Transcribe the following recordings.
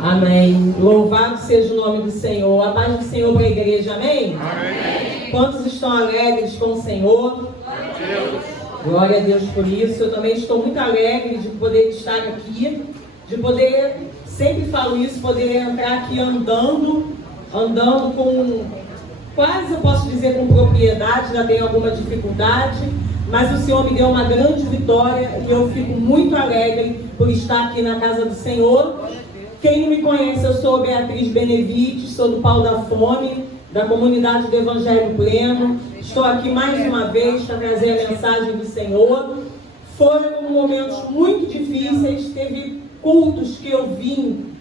Amém. Louvado seja o nome do Senhor. A paz do Senhor para a igreja. Amém? Amém. Quantos estão alegres com o Senhor? Glória a Deus por isso. Eu também estou muito alegre de poder estar aqui, de poder, sempre falo isso, poder entrar aqui andando com, quase eu posso dizer com propriedade, ainda tenho alguma dificuldade, mas o Senhor me deu uma grande vitória e eu fico muito alegre por estar aqui na casa do Senhor. Quem não me conhece, eu sou Beatriz Benevides, sou do Pau da Fome, da comunidade do Evangelho Pleno. Estou aqui mais uma vez para trazer a mensagem do Senhor. Foram momentos muito difíceis, teve cultos que eu vim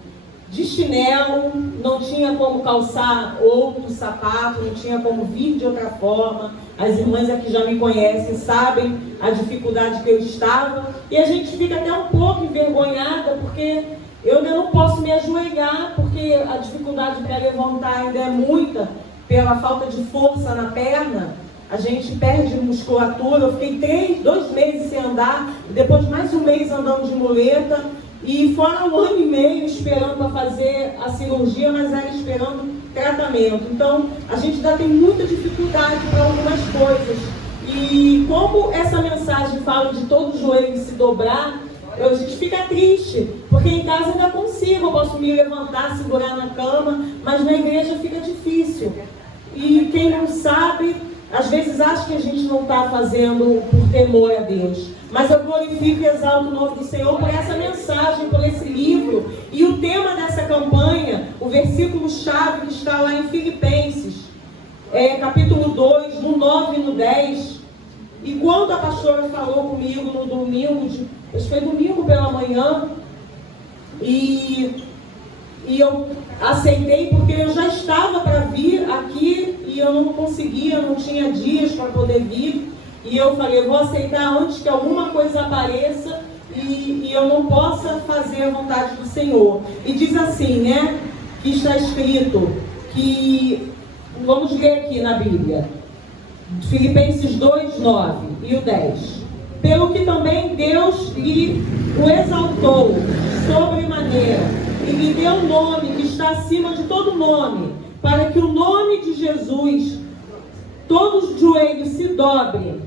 de chinelo, não tinha como calçar outro sapato, não tinha como vir de outra forma. As irmãs aqui já me conhecem, sabem a dificuldade que eu estava. E a gente fica até um pouco envergonhada, porque eu ainda não posso me ajoelhar, porque a dificuldade para levantar ainda é muita, pela falta de força na perna. A gente perde musculatura. Eu fiquei 2 meses sem andar, depois mais um mês andando de muleta, e fora 1 ano e meio esperando para fazer a cirurgia, mas era esperando tratamento. Então, a gente ainda tem muita dificuldade para algumas coisas. E como essa mensagem fala de todo joelho se dobrar, a gente fica triste, porque em casa ainda consigo, eu posso me levantar, segurar na cama, mas na igreja fica difícil. E quem não sabe, às vezes acha que a gente não está fazendo por temor a Deus. Mas eu glorifico e exalto o nome do Senhor por essa mensagem, por esse livro. E o tema dessa campanha, o versículo-chave que está lá em Filipenses, capítulo 2, no 9 e no 10. E quando a pastora falou comigo no domingo, acho que foi domingo pela manhã, e eu aceitei porque eu já estava para vir aqui e eu não conseguia, não tinha dias para poder vir. E eu falei, eu vou aceitar antes que alguma coisa apareça e eu não possa fazer a vontade do Senhor. E diz assim, né, que está escrito, que, vamos ler aqui na Bíblia, Filipenses 2, 9 e o 10. Pelo que também Deus o exaltou sobremaneira e lhe deu um nome que está acima de todo nome, para que o nome de Jesus todos os joelhos se dobrem,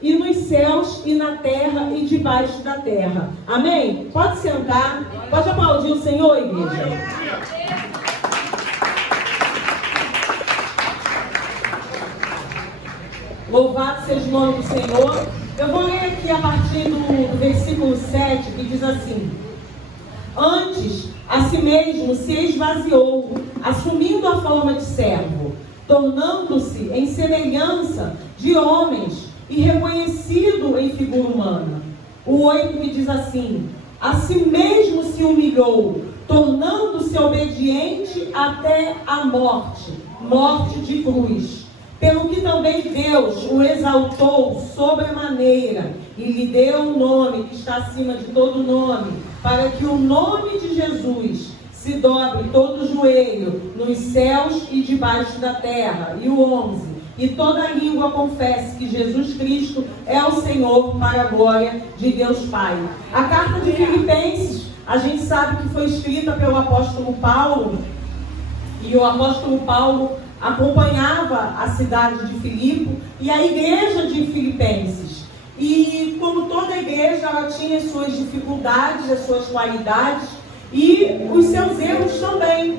e nos céus, e na terra, e debaixo da terra. Amém? Pode sentar. Pode aplaudir o Senhor, igreja. Louvado seja o nome do Senhor. Eu vou ler aqui a partir do versículo 7, que diz assim: antes, a si mesmo se esvaziou, assumindo a forma de servo, tornando-se em semelhança de homens e reconhecido em figura humana. O 8 me diz assim: a si mesmo se humilhou, tornando-se obediente até a morte, morte de cruz. Pelo que também Deus o exaltou sobremaneira e lhe deu um nome que está acima de todo nome, para que o nome de Jesus se dobre todo o joelho nos céus e debaixo da terra. E o 11. E toda língua confesse que Jesus Cristo é o Senhor, para a glória de Deus Pai. A carta de Filipenses, a gente sabe que foi escrita pelo apóstolo Paulo, e o apóstolo Paulo acompanhava a cidade de Filipe e a igreja de Filipenses. E como toda igreja, ela tinha as suas dificuldades, as suas qualidades e os seus erros também.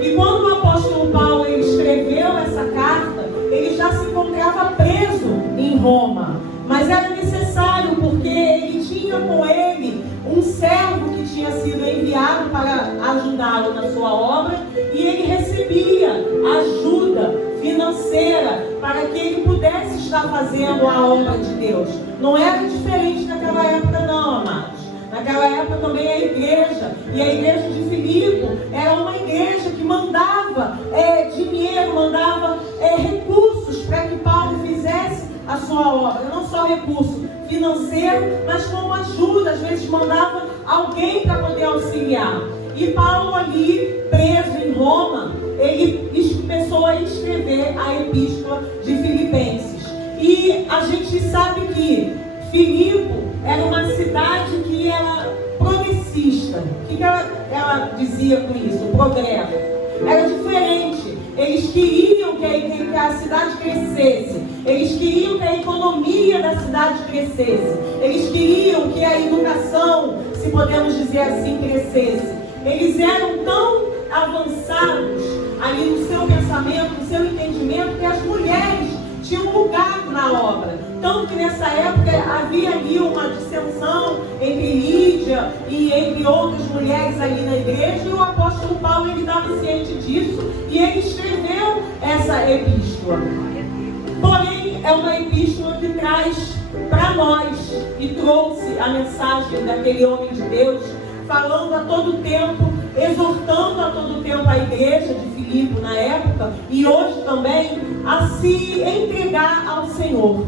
E quando o apóstolo Paulo escreveu essa carta, ele já se encontrava preso em Roma. Mas era necessário, porque ele tinha com ele um servo que tinha sido enviado para ajudá-lo na sua obra, e ele recebia ajuda financeira para que ele pudesse estar fazendo a obra de Deus. Não era diferente naquela época não, amados. Naquela época também a igreja, e a igreja de Filipe era uma igreja que mandava dinheiro, mandava recursos para que Paulo fizesse a sua obra. Não só recurso financeiro, mas como ajuda. Às vezes mandava alguém para poder auxiliar. E Paulo ali, preso em Roma, ele começou a escrever a epístola de Filipenses. E a gente sabe que Filipe era uma cidade que era progressiva. progressista. O que ela dizia com isso? O progresso. Era diferente. Eles queriam que a cidade crescesse. Eles queriam que a economia da cidade crescesse. Eles queriam que a educação, se podemos dizer assim, crescesse. Eles eram tão avançados ali no seu pensamento, no seu entendimento, que as mulheres tinham lugar na obra. Tanto que nessa época havia ali uma dissensão entre Lídia e entre outras mulheres ali na igreja, e o apóstolo Paulo ele estava ciente disso e ele escreveu essa epístola. Porém, é uma epístola que traz para nós e trouxe a mensagem daquele homem de Deus, falando a todo tempo, exortando a todo tempo a igreja de Filipe na época e hoje também a se entregar ao Senhor,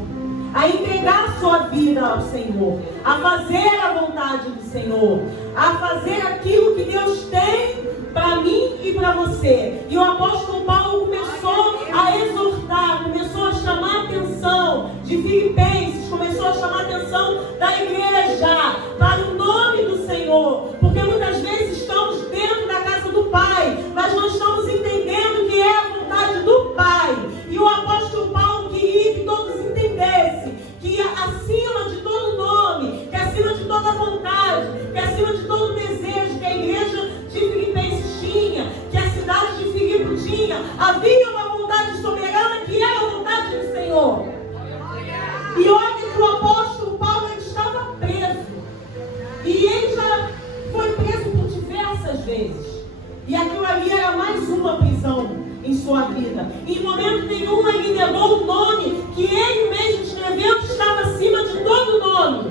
a entregar a sua vida ao Senhor, a fazer a vontade do Senhor, a fazer aquilo que Deus tem para mim e para você. E o apóstolo Paulo começou a exortar, começou a chamar a atenção de Filipenses, começou a chamar a atenção da igreja para o nome do Senhor, porque muitas vezes estamos dentro da casa do Pai, mas não estamos entendendo que é a vontade do Pai. E o apóstolo Paulo queria que todos entendessem que acima de todo nome, que acima de toda vontade, que acima de todo desejo que a igreja de Filipenses tinha, que a cidade de Filipe tinha, havia uma vontade soberana que era a vontade do Senhor. E olha que o apóstolo Paulo ele estava preso. E ele já foi preso por diversas vezes. E aquilo ali era mais uma prisão em sua vida. Em momento nenhum ele negou o nome que ele mesmo escreveu, que estava acima de todo nome.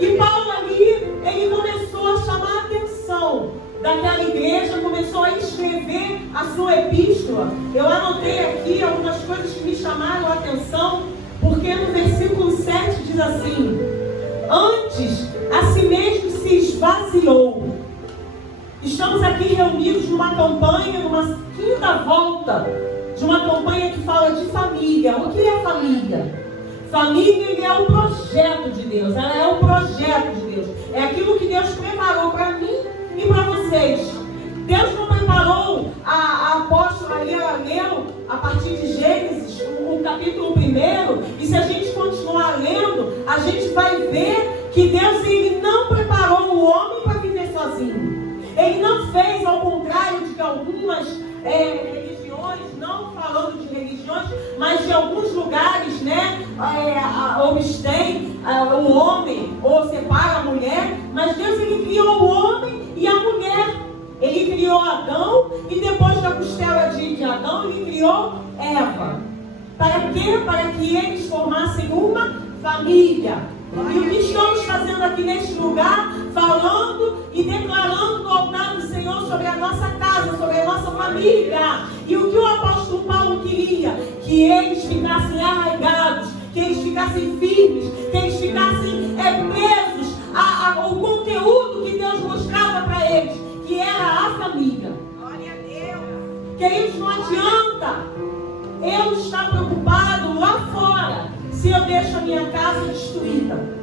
E Paulo ali, ele começou a chamar a atenção daquela igreja, começou a escrever a sua epístola. Eu anotei aqui algumas coisas que me chamaram a atenção, porque no versículo 7 diz assim: antes a si mesmo se esvaziou. Estamos aqui reunidos numa campanha, numa quinta volta de uma campanha que fala de família. O que é família? Família é o projeto de Deus, ela é o projeto de Deus. É aquilo que Deus preparou para mim e para vocês. Deus não preparou a apóstola ali, ela leu a partir de Gênesis, o capítulo 1, e se a gente continuar lendo, a gente vai ver que Deus ele não preparou o homem para viver sozinho. Ele não fez, ao contrário de que algumas religiões, não falando de religiões, mas de alguns lugares, né, obstém o homem ou separa a mulher, mas Deus ele criou o homem e a mulher. Ele criou Adão e depois da costela de Adão ele criou Eva. Para quê? Para que eles formassem uma família. E o que estamos fazendo aqui neste lugar, falando e declarando no altar do Senhor sobre a nossa casa, sobre a nossa família. E o que o apóstolo Paulo queria? Que eles ficassem arraigados, que eles ficassem firmes, que eles ficassem presos ao conteúdo que Deus mostrava para eles, que era a família. Glória a Deus. Queridos, não adianta eu estar preocupado lá fora se eu deixo a minha casa destruída.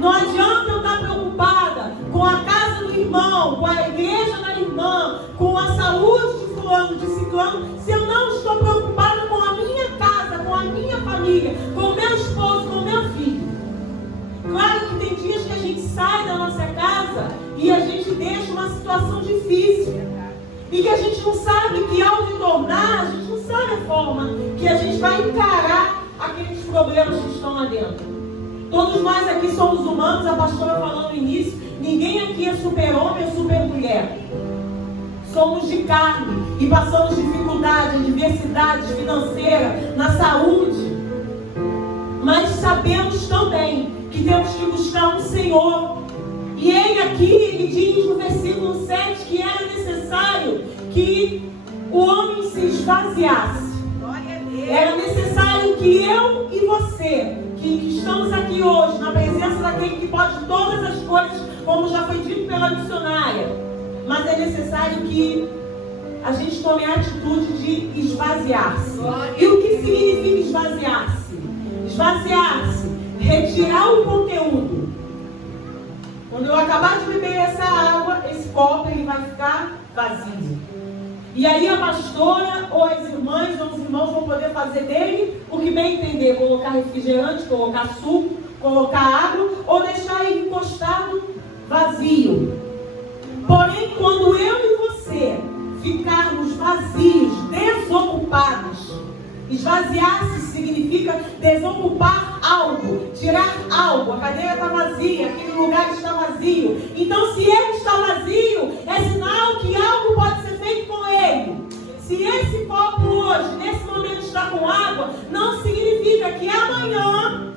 Não adianta eu estar preocupada com a casa do irmão, com a igreja da irmã, com a saúde de fulano, de ciclano, se eu não estou preocupada com a minha casa, com a minha família, com o meu esposo, com o meu filho. Claro que tem dias que a gente sai da nossa casa e a gente deixa uma situação difícil. E que a gente não sabe que ao retornar, a gente não sabe a forma que a gente vai encarar aqueles problemas que estão lá dentro. Todos nós aqui somos humanos, a pastora falou no início, ninguém aqui é super-homem ou super-mulher. Somos de carne e passamos dificuldade, adversidades financeiras, na saúde. Mas sabemos também que temos que buscar um Senhor. E ele aqui, ele diz no versículo 7 que era necessário que o homem se esvaziasse. Era necessário que eu e você, que estamos aqui hoje, na presença daquele que pode todas as coisas, como já foi dito pela missionária, mas é necessário que a gente tome a atitude de esvaziar-se. E o que significa esvaziar-se? Esvaziar-se, retirar o conteúdo. Quando eu acabar de beber essa água, esse copo ele vai ficar vazio. E aí a pastora, ou as irmãs, ou os irmãos vão poder fazer dele o que bem entender. Colocar refrigerante, colocar suco, colocar água, ou deixar ele encostado vazio. Porém, quando eu e você ficarmos vazios, desocupados, esvaziar-se significa desocupar algo, tirar algo. A cadeira está vazia, aquele lugar está vazio. Então, se ele está vazio, é sinal que algo pode ser feito com ele. Se esse copo hoje, nesse momento, está com água, não significa que amanhã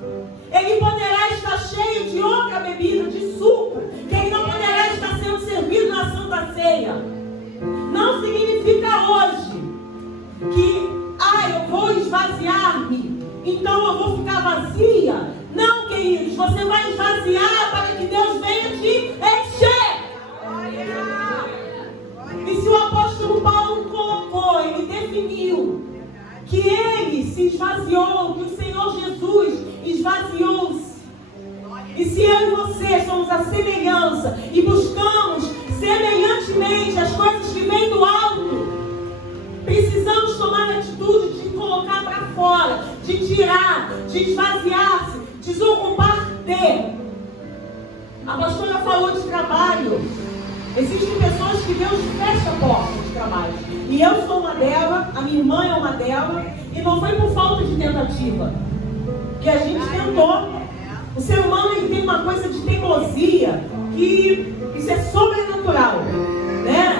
ele poderá estar cheio de outra bebida, de suco, que ele não poderá estar sendo servido na Santa Ceia. Não significa hoje que eu vou esvaziar-me, então eu vou ficar vazia. Não, queridos, você vai esvaziar para que Deus venha te encher. E se o apóstolo Paulo colocou, ele definiu que ele se esvaziou, que o Senhor Jesus esvaziou-se. E se eu e você somos a semelhança e buscamos semelhantemente as coisas que vêm do alto, precisamos tomar a atitude de colocar para fora, de tirar, de esvaziar-se, desocupar de. A pastora falou de trabalho. Existem pessoas que Deus fecha a porta de trabalho. E eu sou uma delas, a minha irmã é uma delas, e não foi por falta de tentativa que a gente tentou. O ser humano ele tem uma coisa de teimosia, que isso é sobrenatural, né?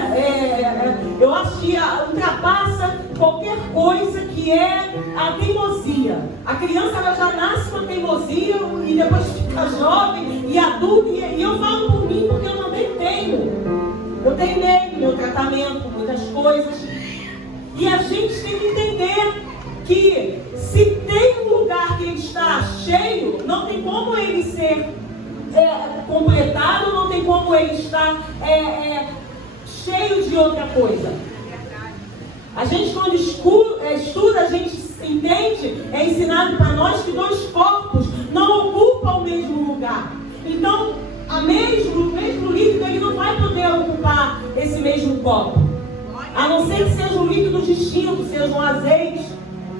Eu acho que ultrapassa qualquer coisa que é a teimosia. A criança ela já nasce com a teimosia e depois fica jovem e adulta. E eu falo por mim porque eu também tenho. Eu tenho meu tratamento, muitas coisas. E a gente tem que entender que se tem um lugar que ele está cheio, não tem como ele ser completado, não tem como ele estar cheio de outra coisa. A gente quando estuda, a gente entende, é ensinado para nós que dois corpos não ocupam o mesmo lugar. Então, o mesmo líquido ele não vai poder ocupar esse mesmo copo. A não ser que seja um líquido distinto, seja um azeite.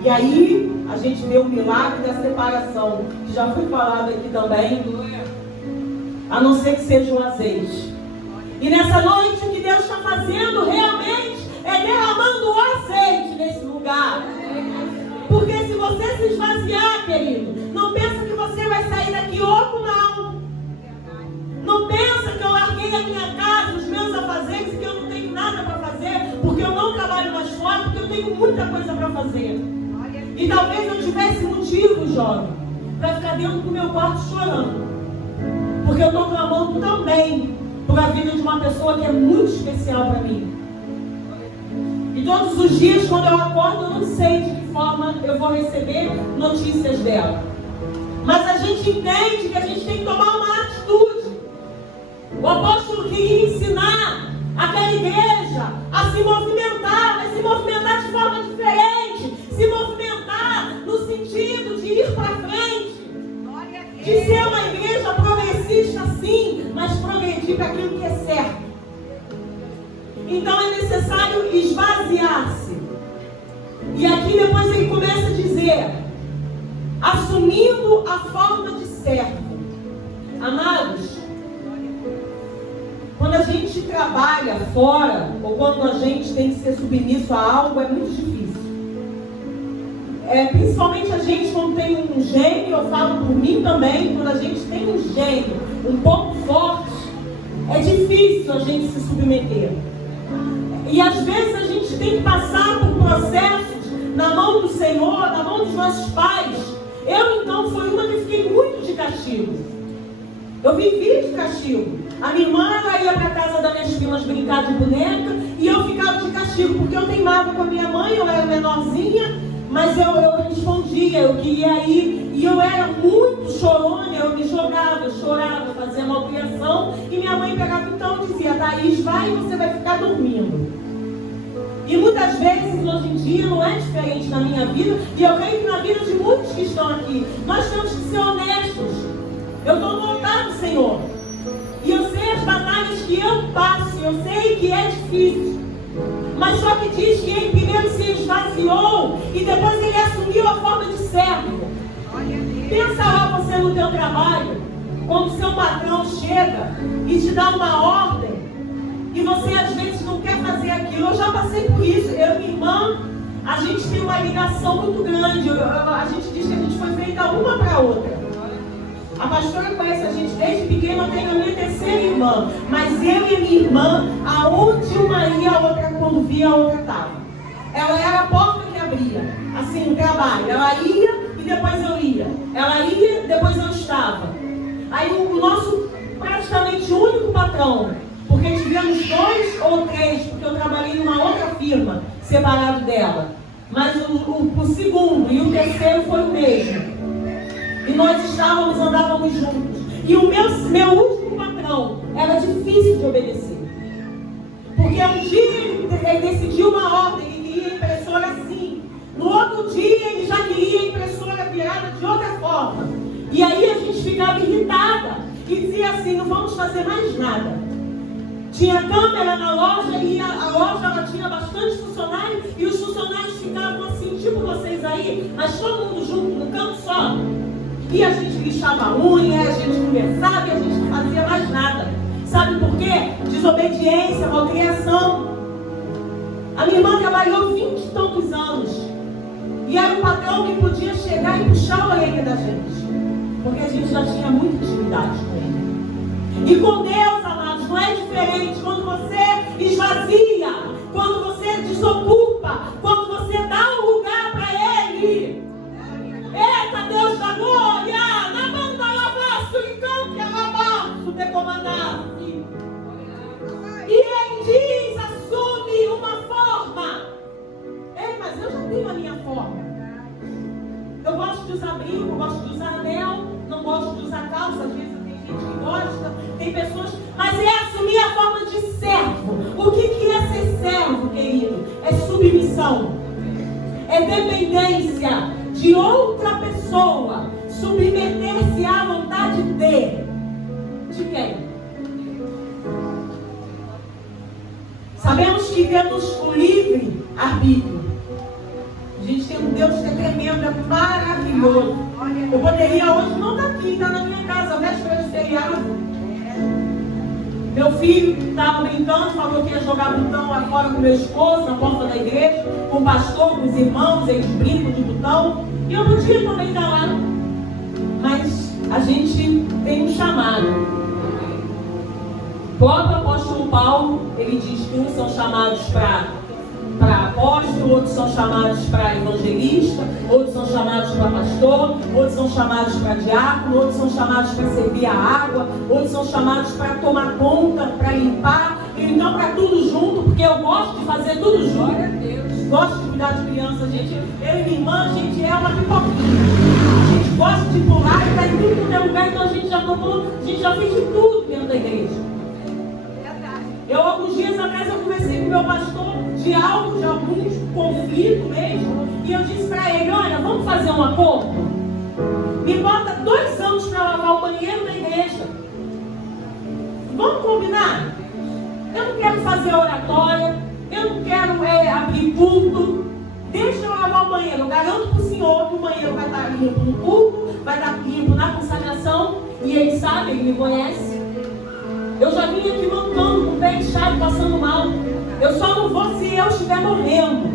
E aí, a gente vê o milagre da separação, que já foi falado aqui também. A não ser que seja um azeite. E nessa noite, o que Deus está fazendo realmente é derramando o azeite nesse lugar. Porque se você se esvaziar, querido, não pensa que você vai sair daqui oco, não. Não pensa que eu larguei a minha casa, os meus afazeres, que eu não tenho nada para fazer, porque eu não trabalho mais fora, porque eu tenho muita coisa para fazer. E talvez eu tivesse motivo, jovem, para ficar dentro do meu quarto chorando. Porque eu estou clamando também por a vida de uma pessoa que é muito especial para mim. E todos os dias, quando eu acordo, eu não sei de que forma eu vou receber notícias dela. Mas a gente entende que a gente tem que tomar uma atitude. O apóstolo queria ensinar aquela igreja a se movimentar, mas se movimentar de forma diferente. Se movimentar no sentido de ir para frente. De ser uma igreja progressista, sim, mas progredir para aquilo que é certo. Então é necessário esvaziar-se. E aqui depois ele começa a dizer, assumindo a forma de servo. Amados, quando a gente trabalha fora, ou quando a gente tem que ser submisso a algo, é muito difícil. Principalmente a gente quando tem um gênio, eu falo por mim também, quando a gente tem um gênio um pouco forte, é difícil a gente se submeter. E às vezes a gente tem que passar por processos na mão do Senhor, na mão dos nossos pais. Eu então fui uma que fiquei muito de castigo. Eu vivi de castigo. A minha irmã ela ia para a casa das minhas filhas brincar de boneca e eu ficava de castigo, porque eu teimava com a minha mãe, eu era menorzinha. Mas eu respondia, eu queria ir, e eu era muito chorona, eu me jogava, eu chorava, fazia malcriação, e minha mãe pegava então e dizia, Thaís, vai e você vai ficar dormindo. E muitas vezes, hoje em dia, não é diferente na minha vida, e eu creio que na vida de muitos que estão aqui, nós temos que ser honestos. Eu estou voltado, Senhor, e eu lugares que eu passo, eu sei que é difícil. Mas só que diz que ele primeiro se esvaziou e depois ele assumiu a forma de servo. Pensa lá você no teu trabalho, quando seu patrão chega e te dá uma ordem e você às vezes não quer fazer aquilo. Eu já passei por isso. Eu e minha irmã, a gente tem uma ligação muito grande. A gente diz que a gente foi feita uma para a outra. A pastora conhece a gente desde pequena, eu tenho a minha terceira irmã. Mas eu e a minha irmã, aonde uma ia, a outra, quando via, a outra estava. Ela era a porta que abria, assim, no trabalho. Ela ia e depois eu ia. Ela ia, depois eu estava. Aí o nosso praticamente único patrão, porque tivemos 2 ou 3, porque eu trabalhei numa outra firma, separado dela. Mas o segundo e o terceiro foi o mesmo. E nós andávamos juntos. E o meu último patrão era difícil de obedecer. Porque um dia ele decidiu uma ordem, ele queria a impressora assim. No outro dia ele já queria a impressora virada de outra forma. E aí a gente ficava irritada e dizia assim, não vamos fazer mais nada. Tinha câmera na loja e a loja ela tinha bastante funcionários e os funcionários ficavam assim, tipo vocês aí, mas todo mundo junto no canto só. E a gente lixava a unha, a gente conversava e a gente não fazia mais nada. Sabe por quê? Desobediência, malcriação. A minha irmã trabalhou 20 e tantos anos. E era um patrão que podia chegar e puxar a orelha da gente. Porque a gente já tinha muita intimidade com ele. E com Deus, amados, não é diferente. Quando você esvazia, quando você desocupa, quando você dá um lugar para Ele. Eita, Deus da glória! Na banda lavaço, em campo, lavaço, te comandasse. E Ele diz, assume uma forma. Ei, mas eu já tenho a minha forma. Eu gosto de usar brinco, gosto de usar anel, não gosto de usar calça, às vezes tem gente que gosta, tem pessoas, mas é assumir a forma de servo. O que é ser servo, querido? É submissão, é dependência de outra pessoa, submeter-se à vontade de quem? Sabemos que temos o livre arbítrio. A gente tem um Deus que é tremendo, é maravilhoso. Eu poderia hoje não estar aqui, estar na minha casa, véspera de feriado. Meu filho estava brincando, falou que ia jogar botão lá fora com meu esposo, na porta da igreja, com o pastor, com os irmãos, eles brincam de botão. E eu podia também estar lá. Mas a gente tem um chamado. O próprio apóstolo Paulo, ele diz que uns são chamados para apóstolo, outros são chamados para evangelista, outros são chamados para pastor, outros são chamados para diácono, outros são chamados para servir a água, outros são chamados para tomar conta, para limpar, e então para tudo junto, porque eu gosto de fazer tudo junto. Gosto de cuidar de criança, gente. Eu e minha irmã, a gente é uma pipoquinha. A gente gosta de pular e tá em tudo que é lugar, então a gente já fez de tudo dentro da igreja. Alguns dias atrás eu conversei com o meu pastor de algo, de alguns conflitos mesmo, e eu disse para ele, olha, vamos fazer um acordo? Me bota 2 anos para lavar o banheiro da igreja. Vamos combinar? Eu não quero fazer oratória, eu não quero abrir culto. Deixa eu lavar o banheiro. Eu garanto para o senhor que o banheiro vai estar limpo no culto, vai estar limpo na consagração, e ele sabe, ele me conhece. Eu já vim aqui mancando, com o pé inchado, passando mal. Eu só não vou se eu estiver morrendo.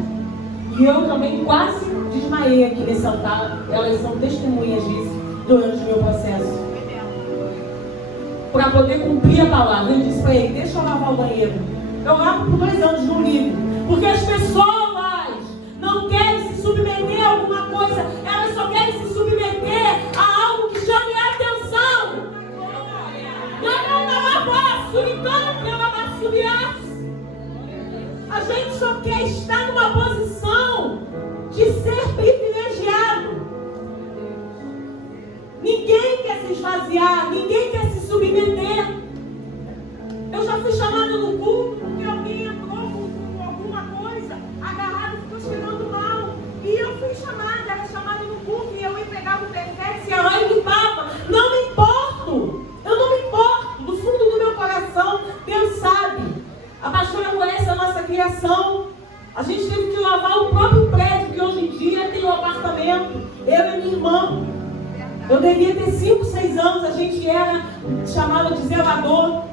E eu também quase desmaiei aqui nesse altar. Elas são testemunhas disso durante o meu processo. Para poder cumprir a palavra. Eu disse para ele, deixa eu lavar o banheiro. Eu lavo por 2 anos no livro. Porque as pessoas não querem se submeter a alguma coisa. Elas só querem se submeter a algo que chame a atenção. A gente só quer estar numa posição de ser privilegiado. Ninguém quer se esvaziar, ninguém quer se submeter. Eu já fui chamada no culto porque alguém entrou com alguma coisa, agarrado e ficou cheirando mal. E eu fui chamada, era chamada no culto, e eu ia pegar o perfeito, ia lá e limpava. Não me importo, eu não me importo. Do fundo do meu coração casamento, eu e minha irmã. Eu devia ter 5, 6 anos, a gente chamava de zelador,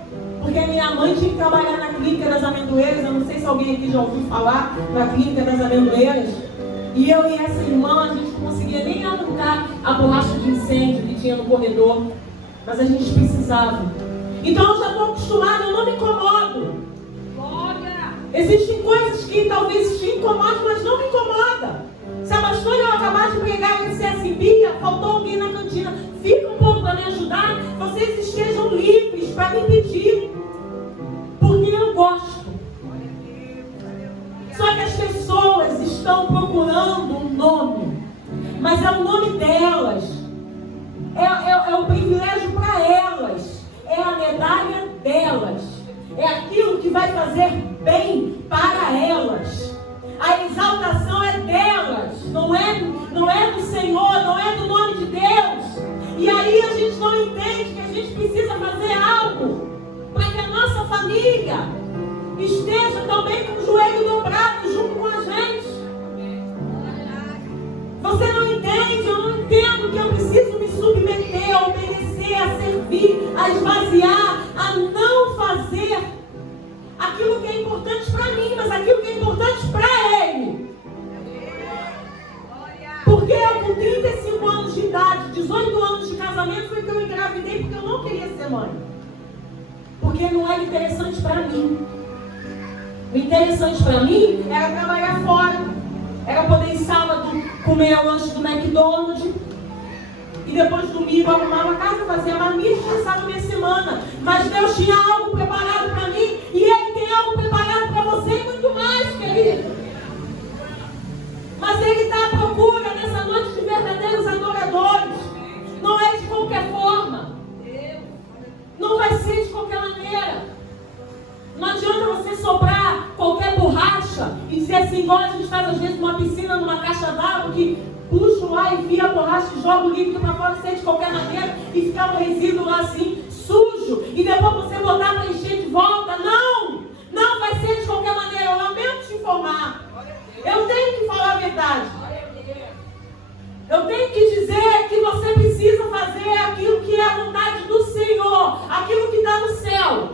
porque minha mãe tinha que trabalhar na Clínica das Amendoeiras. Eu não sei se alguém aqui já ouviu falar na Clínica das Amendoeiras. E eu e essa irmã, a gente não conseguia nem arrancar a borracha de incêndio que tinha no corredor, mas a gente precisava. Então eu já estou acostumada, eu não me incomodo. Existem coisas que talvez te incomodem, mas não me incomoda. Se a pastora eu acabar de pregar e disser assim, Bia, faltou alguém na cantina, fica um pouco para me ajudar, vocês estejam livres para me pedir, porque eu gosto. Só que as pessoas estão procurando um nome, mas é o nome delas, é o privilégio para elas, é a medalha delas, é aquilo que vai fazer bem para elas. A exaltação é delas, não é do Senhor, não é do nome de Deus. E aí a gente não entende que a gente precisa fazer algo para que a nossa família esteja também com o joelho dobrado junto com a gente. Você não entende, eu não entendo que eu preciso me submeter, a obedecer, a servir, a esvaziar, a não fazer aquilo que é importante para mim, mas aquilo que é importante para Ele. Porque eu com 35 anos de idade, 18 anos de casamento, foi que eu engravidei porque eu não queria ser mãe. Porque não era interessante para mim. O interessante para mim era trabalhar fora, era poder em sábado comer o lanche do McDonald's e depois domingo arrumava a casa, fazia marmita e passava a minha semana. Mas Deus tinha algo preparado para mim e Ele tem algo preparado para você e muito mais, querido. Mas Ele está à procura nessa noite de verdadeiros adoradores. Não é de qualquer forma, não vai ser de qualquer maneira. Não adianta você soprar qualquer borracha e dizer assim, igual a gente faz às vezes numa piscina, numa caixa d'água, que puxa lá, enfia a borracha e joga o líquido para fora, ser de qualquer maneira e ficar um resíduo lá assim, sujo, e depois você botar para encher de volta. Não vai ser de qualquer maneira. Eu lamento te informar. Eu tenho que falar a verdade. Eu tenho que dizer que você precisa fazer aquilo que é a vontade do Senhor, aquilo que está no céu,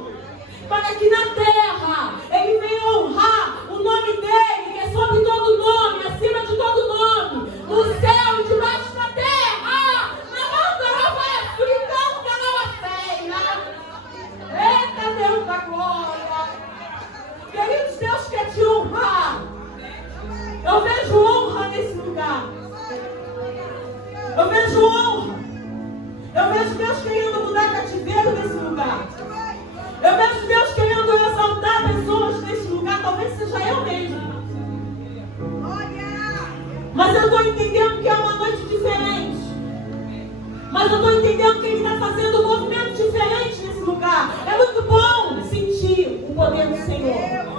para que na terra Ele venha honrar o nome dEle, que é sobre todo nome, acima de todo nome, no céu e debaixo da terra. Eita Deus da glória! Queridos, Deus quer te honrar. Eu vejo honra nesse lugar. Eu vejo honra. Eu vejo Deus querendo mudar cativeiro nesse lugar. Eu vejo Deus querendo exaltar pessoas nesse lugar. Talvez seja eu mesmo. Mas eu estou entendendo que é uma noite diferente. Mas eu estou entendendo que Ele está fazendo um movimento diferente nesse lugar. É muito bom sentir o poder do Senhor.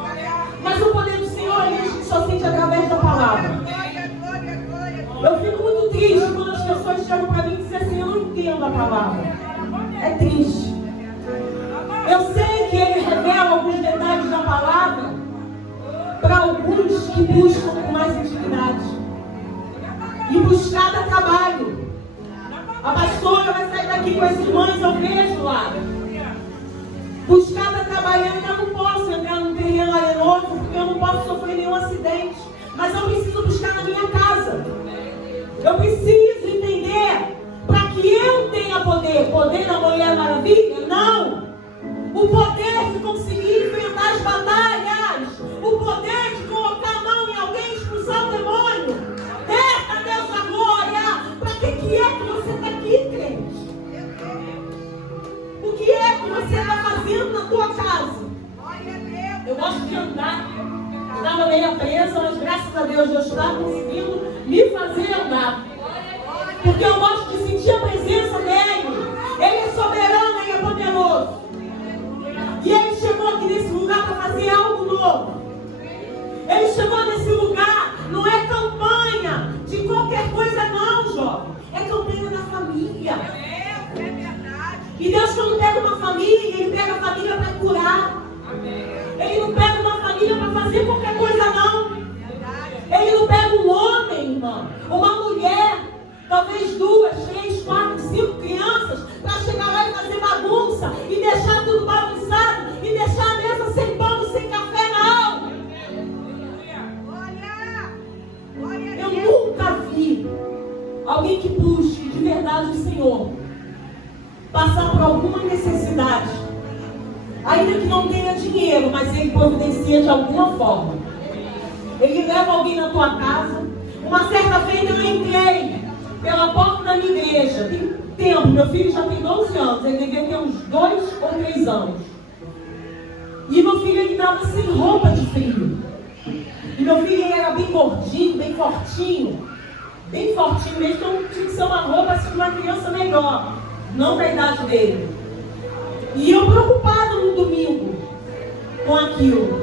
Mas o poder do Senhor a gente só sente através da palavra. Eu fico muito triste quando as pessoas chegam para mim e dizem assim, eu não entendo a palavra. É triste. Eu sei que Ele revela alguns detalhes da palavra para alguns que buscam com mais intimidade. E buscar dá trabalho. A pastora vai sair daqui com as irmãs, eu vejo lá. Buscar dá trabalho. Eu ainda não posso entrar num terreno arenoso, porque eu não posso sofrer nenhum acidente. Mas eu preciso buscar na minha casa. Eu preciso entender, para que eu tenha poder. Poder da Mulher Maravilha? Não. O poder de conseguir enfrentar as batalhas. O poder de colocar a mão em alguém e expulsar o demônio. Eita Deus da glória! Para que é que você está aqui, crente? O que é que você está fazendo na tua casa? Eu gosto de andar. Estava meio presa, mas graças a Deus Deus está conseguindo me fazer andar. Porque eu gosto de sentir a presença dEle. Ele é soberano, Ele é poderoso. E Ele chegou aqui nesse lugar para fazer algo novo. Ele chegou nesse lugar, não é campanha de qualquer coisa não, jovem. É campanha da família. É verdade. E Deus, quando pega uma família, Ele pega a família para curar. Ele não pega uma família para fazer qualquer coisa não. Ele não pega um homem, irmão, uma mulher talvez 2, 3, 4, 5 crianças, para chegar lá e fazer bagunça, e deixar tudo bagunçado, e deixar a mesa sem pão, sem café, não. Eu nunca vi alguém que busque de verdade o Senhor passar por alguma necessidade, ainda que não tenha dinheiro, mas Ele providencia de alguma forma. Ele leva alguém na tua casa. Uma certa vez eu entrei pela porta da minha igreja, tem tempo, meu filho já tem 12 anos, ele devia ter uns 2 ou 3 anos. E meu filho, ele estava sem roupa de frio. E meu filho, ele era bem gordinho, bem fortinho mesmo, então tinha que ser uma roupa assim de uma criança melhor, não da idade dele. E eu preocupado no domingo com aquilo.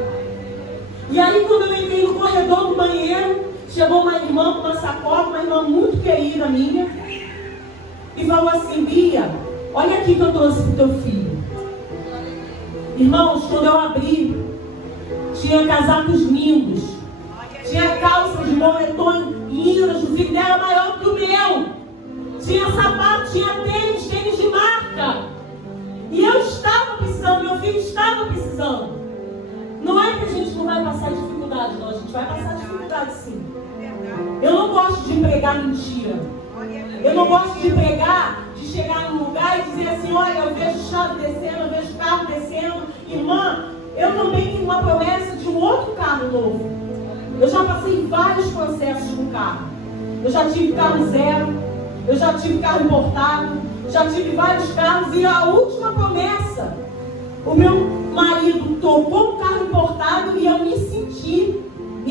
E aí quando eu entrei no corredor do banheiro, chegou uma irmã com uma sacola, uma irmã muito querida minha, e falou assim: Bia, olha aqui que eu trouxe pro teu filho. Irmãos, quando eu abri, tinha casacos lindos, tinha calças de moletom lindas, o filho dela maior que o meu, tinha sapato, tinha tênis de marca. E eu estava precisando, meu filho estava precisando. Não é que a gente não vai passar dificuldade, não, a gente vai passar dificuldade sim. Eu não gosto de pregar mentira. Eu não gosto de pregar, de chegar num lugar e dizer assim: olha, eu vejo chave descendo, eu vejo carro descendo. Irmã, eu também tenho uma promessa de um outro carro novo. Eu já passei vários processos com carro. Eu já tive carro zero, eu já tive carro importado, já tive vários carros. E a última promessa, o meu marido tocou um carro importado e eu me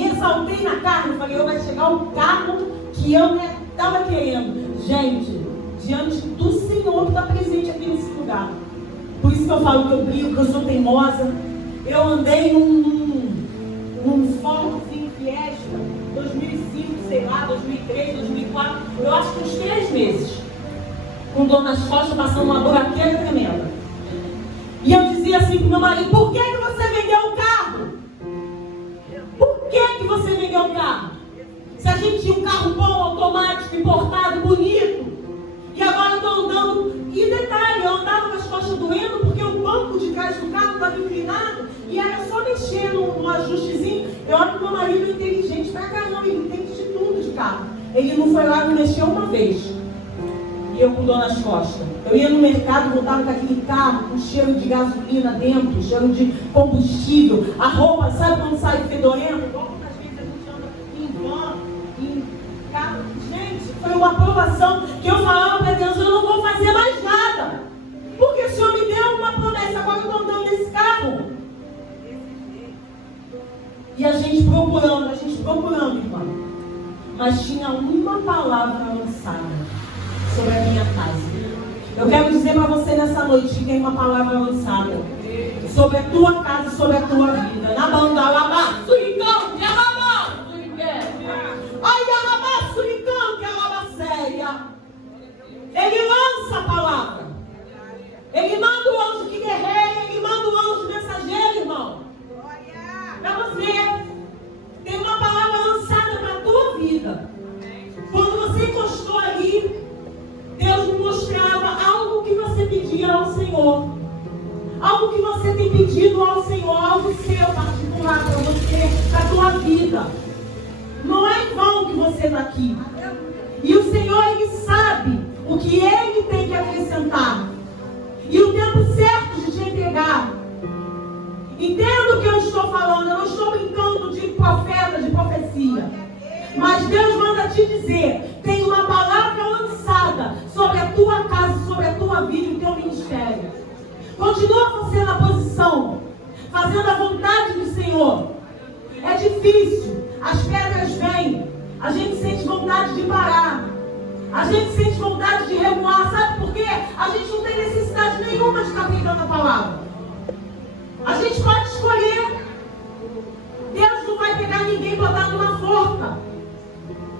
exaltei na carne. Falei: vai chegar um carro que eu estava querendo. Gente, diante do Senhor que está presente aqui nesse lugar. Por isso que eu falo que eu brigo, que eu sou teimosa. Eu andei num fórumozinho Fiesta, 2005, sei lá, 2003, 2004, eu acho que uns 3 meses, com dor nas costas, passando uma buraqueira tremenda. E eu dizia assim pro meu marido: por que você vendeu o carro? Por que você vendeu o carro? Se a gente tinha um carro bom, automático, importado, bonito, e agora eu estou andando. E detalhe, eu andava com as costas doendo porque o banco de trás do carro estava inclinado e era só mexer no ajustezinho. Eu olho que meu marido é inteligente pra caramba, ele entende de tudo de carro. Ele não foi lá, não mexeu uma vez. E eu com dor nas costas. Eu ia no mercado, voltava com aquele carro com cheiro de gasolina dentro, cheiro de combustível. A roupa, sabe quando sai fedorento? Igual às vezes a gente anda em van, em carro. Gente, foi uma aprovação que eu falava para Deus: eu não vou fazer mais nada. Porque o Senhor me deu uma promessa, agora eu estou andando nesse carro. E a gente procurando, irmão. Mas tinha uma palavra lançada sobre a minha casa. Eu quero dizer para você nessa noite que tem uma palavra lançada sobre a tua casa, sobre a tua vida. Na banda, lá, suricão, que é lá, ai, alabá, suricão, que é lá, séria. Ele lança a palavra. Ele manda o anjo que guerreia, ele manda o anjo mensageiro, irmão. Para você. Tem uma palavra lançada para a tua vida. Quando você encostou ali, Deus me mostrava algo que você pedia ao Senhor. Algo que você tem pedido ao Senhor, algo seu particular para você, para a tua vida. Não é em vão que você está aqui. E o Senhor, Ele sabe o que Ele tem que acrescentar. E o tempo certo de te entregar. Entenda o que eu estou falando. Eu não estou brincando de profeta, de profecia. Mas Deus manda te dizer: tem uma palavra lançada sobre a tua casa, sobre a tua vida e o teu ministério. Continua você na posição, fazendo a vontade do Senhor. É difícil, as pedras vêm, a gente sente vontade de parar, a gente sente vontade de recuar. Sabe por quê? A gente não tem necessidade nenhuma de estar pregando a palavra. A gente pode escolher. Deus não vai pegar ninguém e botar numa forca.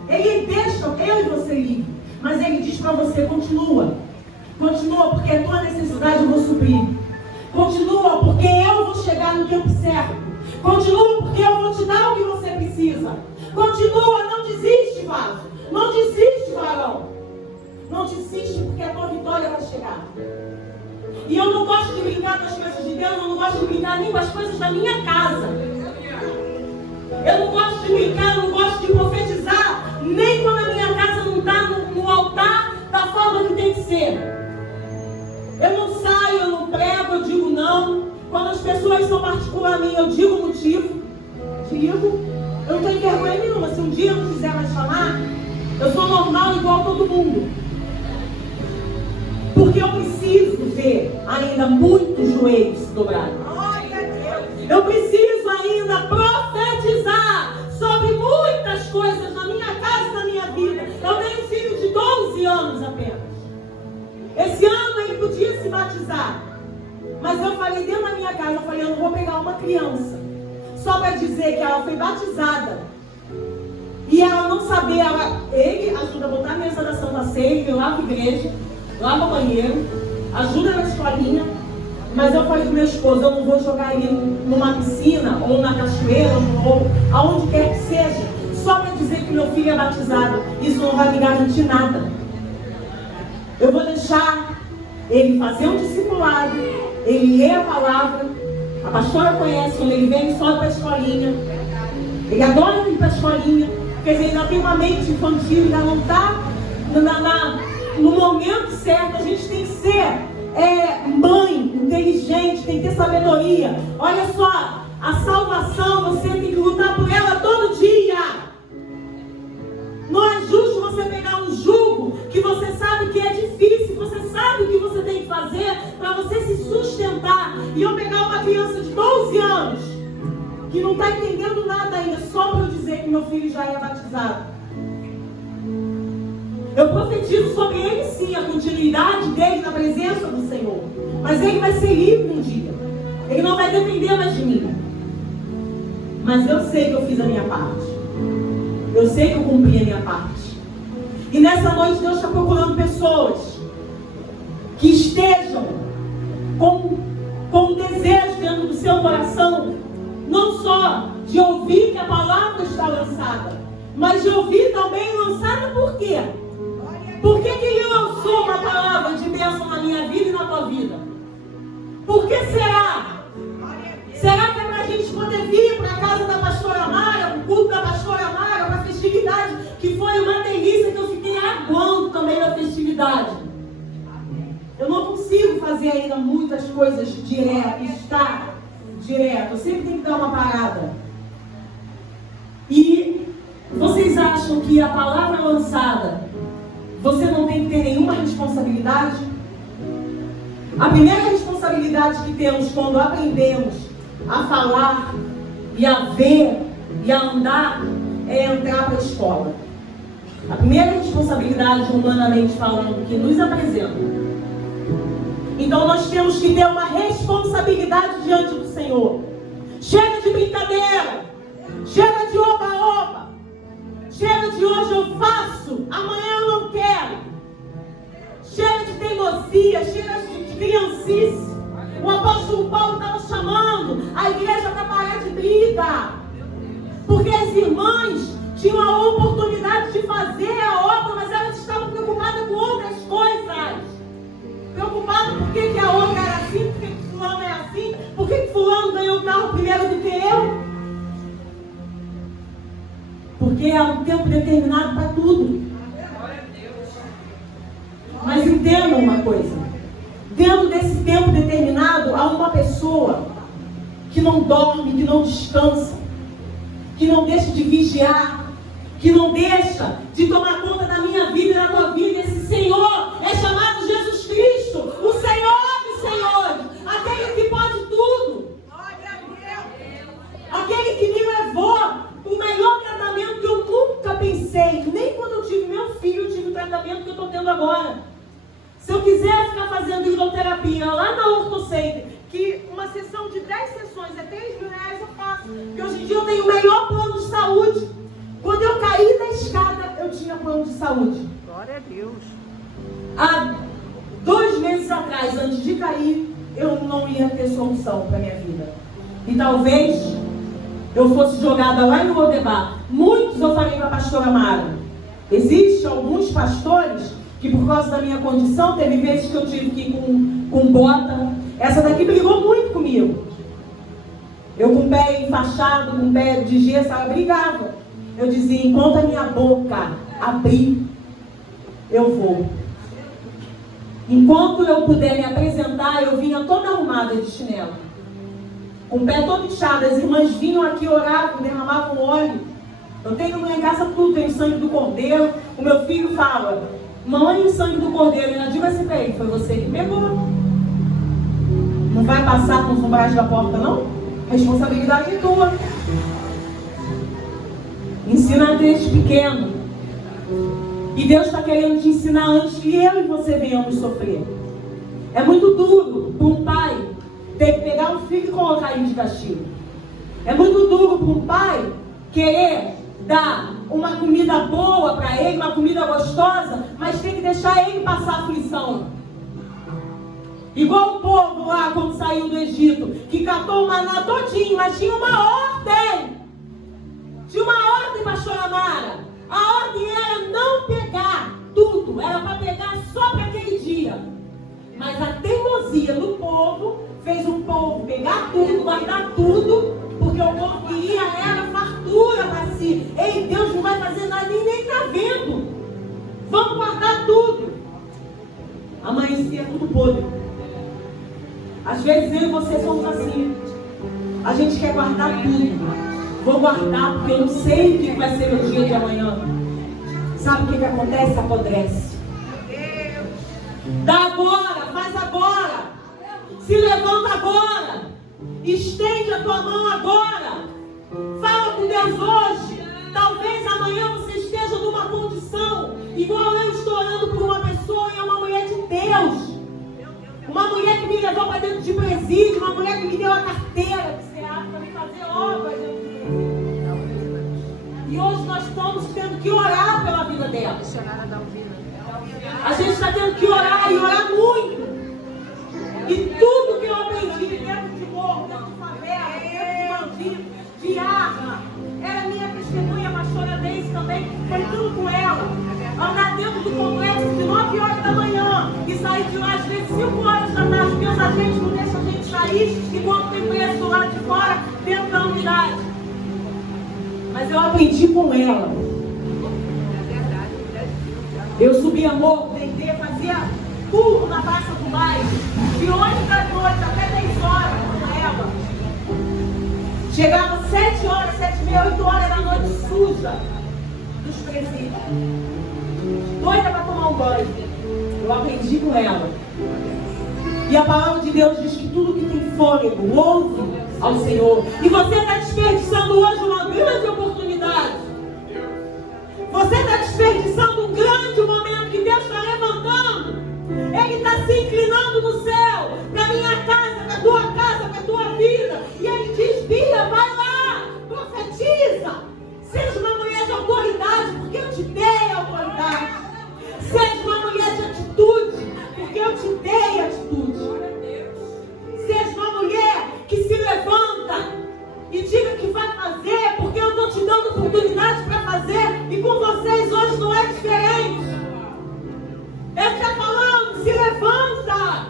Ele deixa eu e você livre. Mas Ele diz para você: continua. Continua, porque a tua necessidade eu vou suprir. Continua, porque eu vou chegar no tempo certo. Continua, porque eu vou te dar o que você precisa. Continua, não desiste, vaso. Não desiste, varão. insiste, porque a tua vitória vai chegar. E eu não gosto de brincar com as coisas de Deus, eu não gosto de brincar nem com as coisas da minha casa. Eu não gosto de brincar, eu não gosto de profetizar, nem quando a minha casa não está no altar da forma que tem que ser. Eu não saio, eu não prego, eu digo não. Quando as pessoas são particulares a mim, eu digo o motivo. Digo, eu não tenho vergonha nenhuma. Se um dia eu não quiser mais falar, eu sou normal igual todo mundo. Porque eu preciso ver ainda muitos joelhos se dobrarem. Eu preciso ainda profetizar sobre muitas coisas na minha casa e na minha vida. Eu tenho um filho de 12 anos apenas. Esse ano ele podia se batizar. Mas eu falei dentro da minha casa, eu não vou pegar uma criança só para dizer que ela foi batizada. E ela não saber, ele ajuda a botar a mesa da Santa Ceia, ele lava a igreja, lava o banheiro, ajuda na escolinha. Mas eu falei com meu esposo, eu não vou jogar ele numa piscina, ou na cachoeira, ou aonde quer que seja, só para dizer que meu filho é batizado. Isso não vai me garantir nada. Eu vou deixar ele fazer um discipulado, ele lê a palavra. A pastora conhece, quando ele vem, ele sobe para a escolinha. Ele adora ir para a escolinha, porque ele ainda tem uma mente infantil, ainda não está no momento certo. A gente tem que ser mãe, inteligente, tem que ter sabedoria. Olha só, a salvação você tem que lutar por ela todo dia. Não é justo você pegar um jugo que você sabe que é difícil, você sabe o que você tem que fazer para você se sustentar. E eu pegar uma criança de 12 anos que não está entendendo nada ainda, só para eu dizer que meu filho já é batizado. Eu profetizo sobre ele sim, a continuidade dele na presença do Senhor. Mas ele vai ser livre um dia. Ele não vai depender mais de mim. Mas eu sei que eu fiz a minha parte. Eu sei que eu cumpri a minha parte. E nessa noite Deus está procurando pessoas que estejam com um desejo dentro do seu coração, não só de ouvir que a palavra está lançada, mas de ouvir também lançada por quê? Por que ele lançou uma palavra de bênção na minha vida e na tua vida? Por que será? Será que é para a gente poder vir para a casa da pastora Mara, o culto da pastora Mara, para a festividade, que foi uma delícia, que eu fiquei aguando também na festividade? Eu não consigo fazer ainda muitas coisas direto, estar direto. Eu sempre tenho que dar uma parada. E vocês acham que a palavra lançada, você não tem que ter nenhuma responsabilidade? A primeira responsabilidade que temos quando aprendemos a falar e a ver e a andar é entrar para a escola. A primeira responsabilidade, humanamente falando, que nos apresenta. Então nós temos que ter uma responsabilidade diante do Senhor. Chega de brincadeira, chega de oba-oba, chega de hoje eu faço, amanhã eu não quero. Chega de teimosia, chega de criancice. O apóstolo Paulo estava chamando a igreja para parar de briga, porque as irmãs tinham a oportunidade de fazer a obra, mas elas estavam preocupadas com outras coisas. Preocupadas por que a outra era assim, por que fulano é assim, por que fulano ganhou o carro primeiro do que eu. Porque há um tempo determinado para tudo. Mas entendam uma coisa. Dentro desse tempo determinado, há uma pessoa que não dorme, que não descansa, que não deixa de vigiar, que não deixa de tomar conta da minha vida e da tua vida. Esse Senhor é chamado Jesus Cristo, o Senhor dos Senhores, aquele que pode tudo, aquele que me levou o melhor tratamento que eu nunca pensei. Nem quando eu tive meu filho, eu tive o tratamento que eu estou tendo agora. Se eu quiser ficar fazendo hidroterapia lá na OrtoCenter, que uma sessão de 10 sessões é R$3.000, eu faço. Porque hoje em dia eu tenho o melhor plano de saúde. Quando eu caí da escada, eu tinha plano de saúde. Glória a Deus. Há 2 meses atrás, antes de cair, eu não ia ter solução para minha vida. E talvez eu fosse jogada lá em Lodebar. Muitos eu falei para a pastora Mara. Existem alguns pastores que por causa da minha condição, teve vezes que eu tive que ir com bota. Essa daqui brigou muito comigo. Eu com o pé enfaixado, com o pé de gesso, ela brigava. Eu dizia, enquanto a minha boca abrir, eu vou. Enquanto eu puder me apresentar, eu vinha toda arrumada de chinelo. Com o pé todo inchado. As irmãs vinham aqui, oravam, derramavam óleo. Eu tenho lá em casa tudo, tem sangue do cordeiro. O meu filho fala, mãe, o sangue do cordeiro. Eu digo assim pra ele, foi você que pegou. Não vai passar com os umbrais da porta, não? Responsabilidade é tua. Ensina desde pequeno. E Deus está querendo te ensinar antes que eu e você venhamos sofrer. É muito duro para um pai ter que pegar um filho e colocar ele de castigo. É muito duro para um pai querer dar uma comida boa para ele, uma comida gostosa, mas tem que deixar ele passar aflição. Igual o povo lá quando saiu do Egito, que catou o maná todinho, mas tinha uma ordem. Tinha uma ordem, pastora Amara. A ordem era não pegar tudo, era para pegar só para aquele dia. Mas a teimosia do povo fez o povo pegar tudo, guardar tudo, porque o povo queria era fartura para si. Ei, Deus não vai fazer nada, nem está vendo. Vamos guardar tudo. Amanhecia tudo podre. Às vezes eu e você somos assim. A gente quer guardar tudo. Vou guardar porque eu não sei o que vai ser o dia de amanhã. Sabe o que acontece? Apodrece. Dá agora, faz agora. Se levanta agora. Estende a tua mão agora. Fala com Deus hoje. Talvez amanhã você esteja numa condição igual eu estou orando por uma pessoa e é uma mulher de Deus. Uma mulher que me levou para dentro de presídio, uma mulher que me deu a carteira de SEAP para me fazer obras dentro de presídio. E hoje nós estamos tendo que orar pela vida dela. A gente está tendo que orar e orar muito. E tudo que eu aprendi dentro de morro, dentro de favela, dentro de bandido, de arma, era minha testemunha, a pastora Deise também, foi tudo com ela. Andar dentro do complexo de 9 horas da manhã e sair de lá às vezes 5 horas da tarde, porque os agentes não deixam a gente sair enquanto tem preso do lado de fora, dentro da unidade. Mas eu aprendi com ela. Eu subia morro, deitei, fazia curso na Praça do Bairro, de 8 da noite até 10 horas com ela. Chegava 7 horas, 7h30, 8 horas da noite suja dos presídios. Doida para tomar um banho. Eu aprendi com ela. E a palavra de Deus diz que tudo que tem fôlego, ouve ao Senhor. E você está desperdiçando hoje uma grande oportunidade. Você está desperdiçando um grande momento que Deus está levantando. Ele está se inclinando no céu, para minha casa, para a tua casa, para a tua vida. E Ele diz, Bia, vai lá, profetiza. Seja uma mulher de autoridade, porque eu te dei autoridade. Seja uma mulher de atitude, porque eu te dei atitude. Seja uma mulher que se levanta e diga que vai fazer, porque eu estou te dando oportunidade para fazer. E com vocês hoje não é diferente. Ele está falando, se levanta.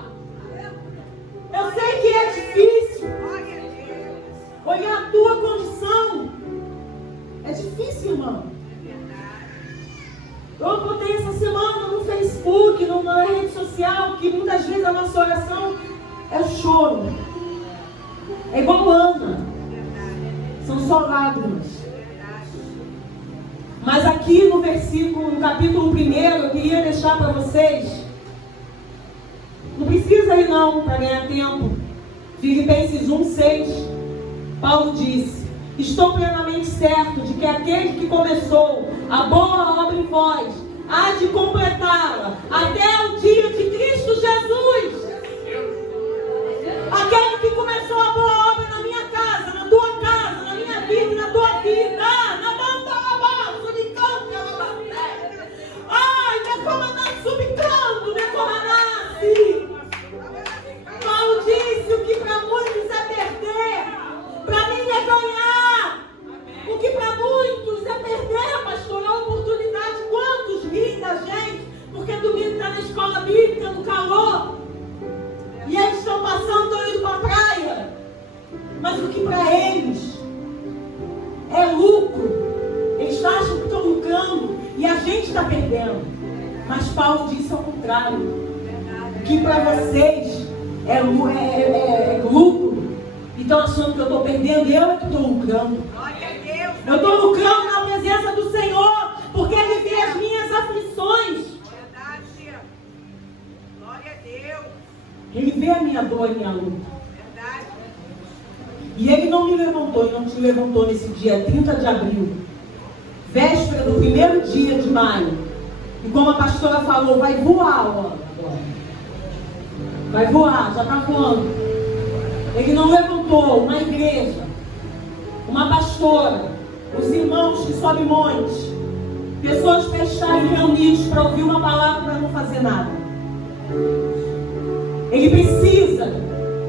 Eu sei que é difícil olhar a tua condição. É difícil, irmão. Eu botei essa semana no Facebook, numa rede social, que muitas vezes a nossa oração é choro. É igual Ana. São só lágrimas. Mas aqui no versículo, no capítulo 1, eu queria deixar para vocês. Não precisa ir não para ganhar tempo. Filipenses 1:6. Paulo disse: estou plenamente certo de que aquele que começou a boa obra em vós há de completá-la até o dia de Cristo Jesus. Aquele que começou a boa obra na minha casa, na tua casa, na minha vida, na tua vida, na banda abaixo, de canto, ai, decomanasse, subcanto, decomanasse. Paulo disse: o que para muitos é perder, para mim é ganhar. O que para muitos é perder, pastor, é a oportunidade. Quantos riem da gente porque domingo mas o que para eles é lucro, eles acham que estão lucrando e a gente está perdendo. Mas Paulo disse ao contrário: o que para vocês é lucro, então achando que eu estou perdendo, eu é que estou lucrando. Eu estou lucrando na presença do Senhor, porque Ele vê as minhas aflições. Verdade. Glória a Deus. Ele vê a minha dor e a minha luta. Verdade. E Ele não me levantou e não te levantou nesse dia 30 de abril, véspera do primeiro dia de maio. E como a pastora falou, vai voar agora. Vai voar, já está voando. Ele não levantou uma igreja, uma pastora, os irmãos que sobem montes, pessoas para estarem reunidos para ouvir uma palavra para não fazer nada. Ele precisa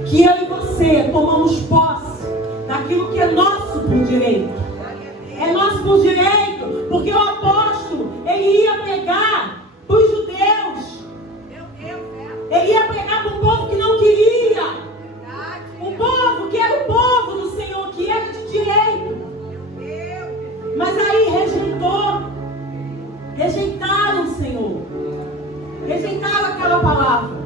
que eu e você tomamos posse daquilo que é nosso por direito. É nosso por direito, porque o apóstolo, ele ia pregar para os judeus. Ele ia pregar para um povo que não queria. Um povo que era o povo do Senhor, que era de direito. Mas aí rejeitaram o Senhor. Rejeitaram aquela palavra.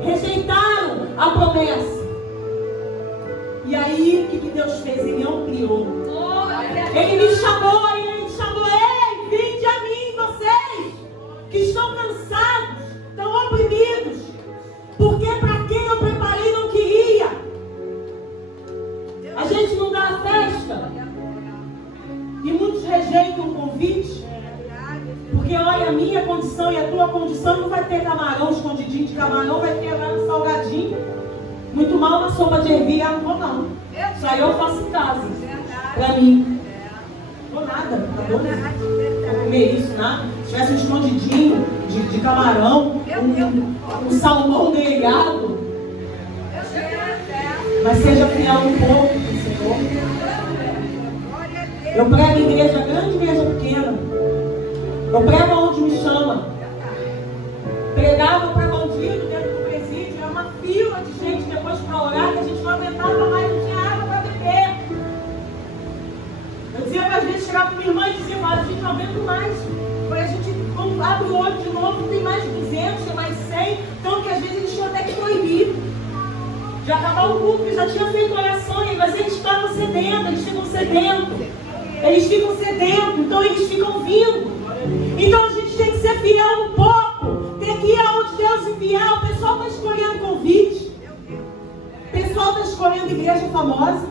Rejeitaram a promessa. E aí, o que Deus fez? Ele ampliou. Ele me chamou, ei, vinde a mim, vocês que estão cansados, estão oprimidos, porque para quem eu preparei não queria. A gente não dá a festa e muitos rejeitam o convite, porque olha, a minha condição e a tua condição não vai ter camarão, escondidinho de camarão, vai ter lá no salgadinho, muito mal na sopa de ervilha, não vou não. Isso aí eu faço em casa, para mim. Não vou nada, tá bom? Vou comer isso, nada. Se tivesse um escondidinho de camarão, um salmão grelhado. Mas seja fiel um pouco, Senhor. Eu prego em igreja grande, igreja pequena. Eu prego onde me chama. Pregava para bandido dentro do presídio. Era uma fila de gente depois para orar, que a gente não aguentava mais, não tinha água para beber. Eu dizia, às vezes, chegava com minha irmã e dizia, a gente não aguenta mais. A gente, quando abre o olho de novo, tem mais de 200, tem mais 100. Então, que às vezes eles tinham até que proibir. Já acabava o culto, que já tinha feito orações, mas eles estavam sedentos, eles ficam sedentos. Eles ficam sedentos, então eles ficam vindo. Então a gente tem que ser fiel no pouco, tem que ir aonde Deus enviar. O pessoal está escolhendo convite, o pessoal está escolhendo igreja famosa.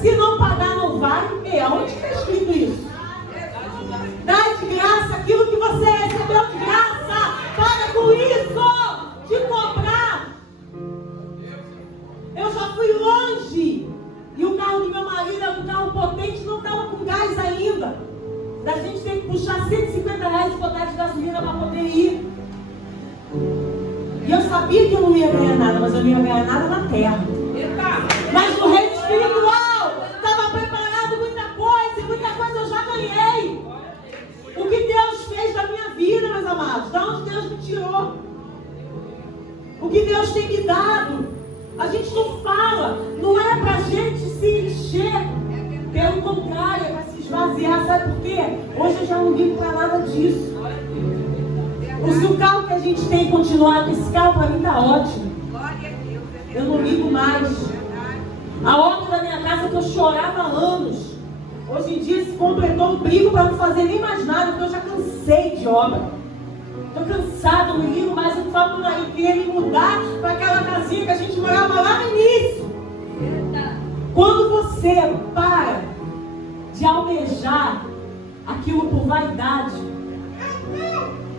Se não pagar, não vai. E aonde está escrito isso? Dá de graça aquilo que você recebeu de graça. Para com isso de cobrar. Eu já fui longe. E o carro do meu marido era um carro potente, não estava com gás ainda. Da gente tem que puxar R$150 e botar de gasolina para poder ir. E eu sabia que eu não ia ganhar nada, mas eu não ia ganhar nada na terra. Mas no reino espiritual estava preparado muita coisa, e muita coisa eu já ganhei. O que Deus fez da minha vida, meus amados, da onde Deus me tirou, o que Deus tem me dado. A gente não fala, não é para a gente se encher, pelo contrário, é para se esvaziar. Sabe por quê? Hoje eu já não ligo para nada disso. Se o carro que a gente tem continuar, esse carro para mim está ótimo. Eu não ligo mais. A obra da minha casa que eu chorava há anos, hoje em dia se completou um brigo para não fazer nem mais nada, porque eu já cansei de obra. Estou cansada, não ligo mais. Eu falo para eu queria me mudar para aquela casinha que a gente morava lá no início. Quando você para de almejar aquilo por vaidade,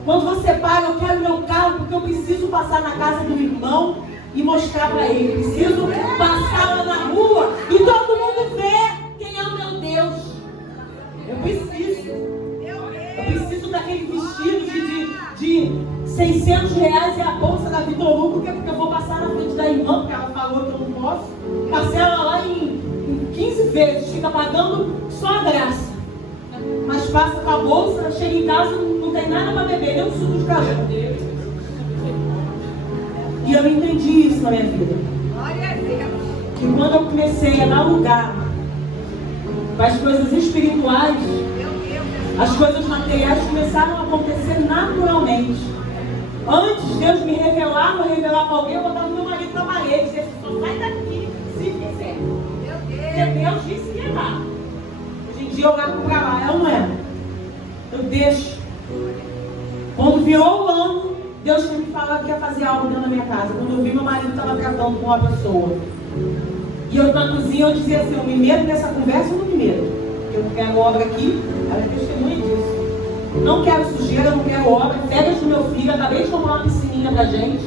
quando você para, eu quero meu carro porque eu preciso passar na casa do irmão e mostrar para ele, preciso passar lá na rua e todo mundo ver quem é o meu Deus. Eu preciso daquele vestido de R$600 e a bolsa da Vitor Hugo, porque eu vou passar na frente da irmã, porque ela falou que eu não posso. Parcela lá em 15 vezes, fica pagando só a graça. Mas passa com a bolsa, chega em casa, não tem nada para beber, nem um suco de café. E eu não entendi isso na minha vida. que quando eu comecei a dar lugar para as coisas espirituais, as coisas materiais começaram a acontecer naturalmente. Antes, Deus me revelava alguém, eu botava meu marido na parede, dizia assim, só sai daqui, se fizer. Porque Deus disse que ia dar. Hoje em dia eu olho para lá, é ou não é? Eu deixo. Quando virou o ano, Deus tinha me falado que ia fazer algo dentro da minha casa. Quando eu vi, meu marido estava tratando com uma pessoa. E eu na cozinha, eu dizia assim, eu me meto nessa conversa ou não me meto? Eu não quero obra aqui, ela é testemunha disso. Não quero sujeira, não quero obra. Férias do meu filho, acabei de comprar uma piscininha pra gente.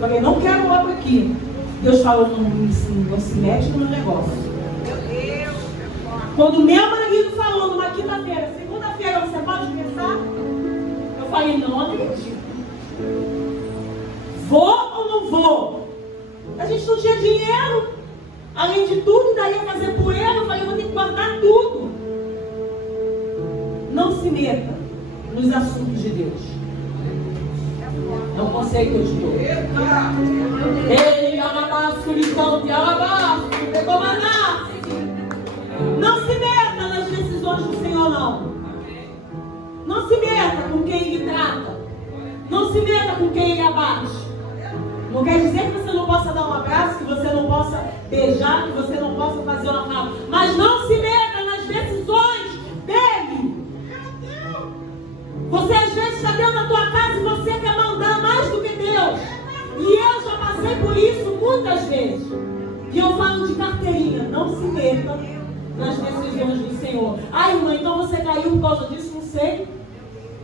Falei, não quero obra aqui. Deus falou, não se mete no meu negócio. Meu Deus. Quando meu marido falou numa quinta-feira, segunda-feira você pode começar? Eu falei, não acredito. Vou ou não vou? A gente não tinha dinheiro. Além de tudo, daí ia fazer poeira. Eu falei, eu vou ter que guardar tudo. Não se meta nos assuntos de Deus. É um conceito de Deus. Ei, alabasco, licante, alabasco, recomanar. Não se meta nas decisões do Senhor, não. Não se meta com quem Ele trata. Não se meta com quem Ele abate. Não quer dizer que você não possa dar um abraço, que você não possa beijar, que você não possa fazer uma fala. Mas não se meta nas decisões dele. Você às vezes está dentro da tua casa e você quer mandar mais do que Deus. E eu já passei por isso muitas vezes. E eu falo de carteirinha, não se meta nas decisões do Senhor. Ai, irmã, então você caiu por causa disso? Não sei.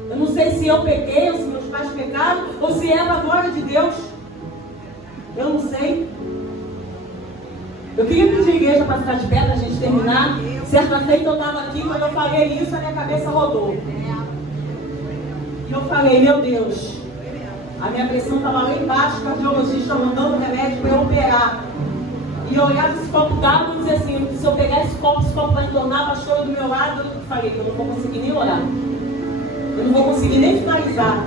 Eu não sei se eu pequei, ou se meus pais pecaram, ou se é a glória de Deus. Eu não sei. Eu queria pedir a igreja para ficar de pé, para a gente terminar. Certa feita eu estava aqui, quando eu falei isso, a minha cabeça rodou. E eu falei, meu Deus, a minha pressão estava lá embaixo, o cardiologista mandando remédio para eu operar. E eu olhava esse copo d'água e dizia assim, se eu pegar esse copo vai entornar a pastora do meu lado. Eu falei, eu não vou conseguir nem orar. Eu não vou conseguir nem finalizar.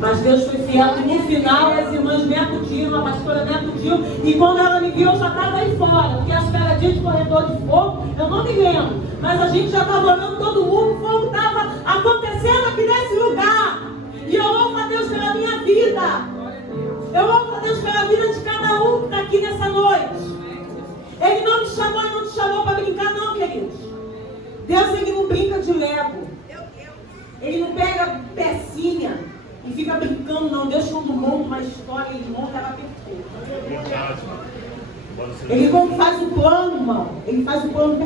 Mas Deus foi fiel e no final as irmãs me acudiram, a pastora me acudiu. E quando ela me viu, eu já estava aí fora. Porque acho que era dia de corredor de fogo, eu não me lembro. Mas a gente já estava orando todo mundo, o fogo estava acontecendo aqui nesse lugar. E eu louvo a Deus pela minha vida. Eu louvo a Deus pela vida de cada um que está aqui nessa noite. Ele não me chamou e não te chamou para brincar, não, queridos. Deus, Ele não brinca de Lego. Ele não pega pecinha e fica brincando, não. Deus, quando monta uma história, Ele monta ela perfeita. Ele, quando faz o plano, irmão, Ele faz o plano perfeito.